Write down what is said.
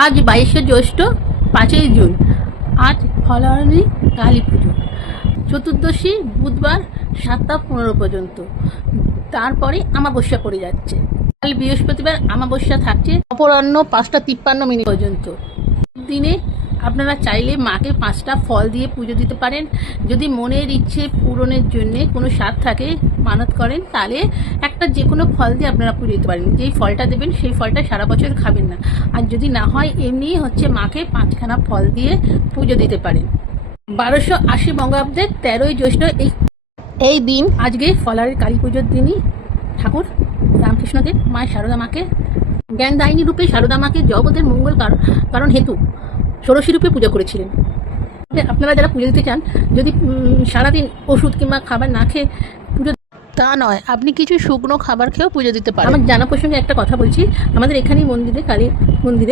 আজ 22শে জ্যৈষ্ঠ, 5ই জুন। আজ ফলানি কালী পুজো, চতুর্দশী বুধবার 7টা 15 পর্যন্ত। তারপরে আমাবস্যা পড়ে যাচ্ছে। কাল বৃহস্পতিবার আমাবস্যা থাকছে অপরাহ্ন 5টা 53 পর্যন্ত। দিনে আপনারা চাইলে মাকে 5টা ফল দিয়ে পুজো দিতে পারেন। যদি মনের ইচ্ছে পূরণের জন্য কোনো স্বাদ থাকে, মানত করেন, তাহলে একটা যে কোনো ফল দিয়ে আপনারা পুজো দিতে পারেন। যেই ফলটা দেবেন সেই ফলটা সারা বছর খাবেন না। আর যদি না হয় এমনি মাকে 5খানা ফল দিয়ে পুজো দিতে পারেন। 1280 বঙ্গাব্দের 13ই জ্যৈষ্ঠ এই দিন, আজকে ফলারের কালী পুজোর দিনই ঠাকুর রামকৃষ্ণদেব মায়ের শারদা মাকে জ্ঞানদায়িনী রূপে শারদা মাকে জগতের মঙ্গল কারণ হেতু ষোড়শী রূপে পুজো করেছিলেন। আপনারা যারা পুজো দিতে চান, যদি সারাদিন ওষুধ কিংবা খাবার না খেয়ে পুজো, তা নয়, আপনি কিছু শুকনো খাবার খেয়েও পুজো দিতে পারেন। আমার জানা প্রসঙ্গে একটা কথা বলছি। আমাদের এখানেই মন্দিরে, কালী মন্দিরে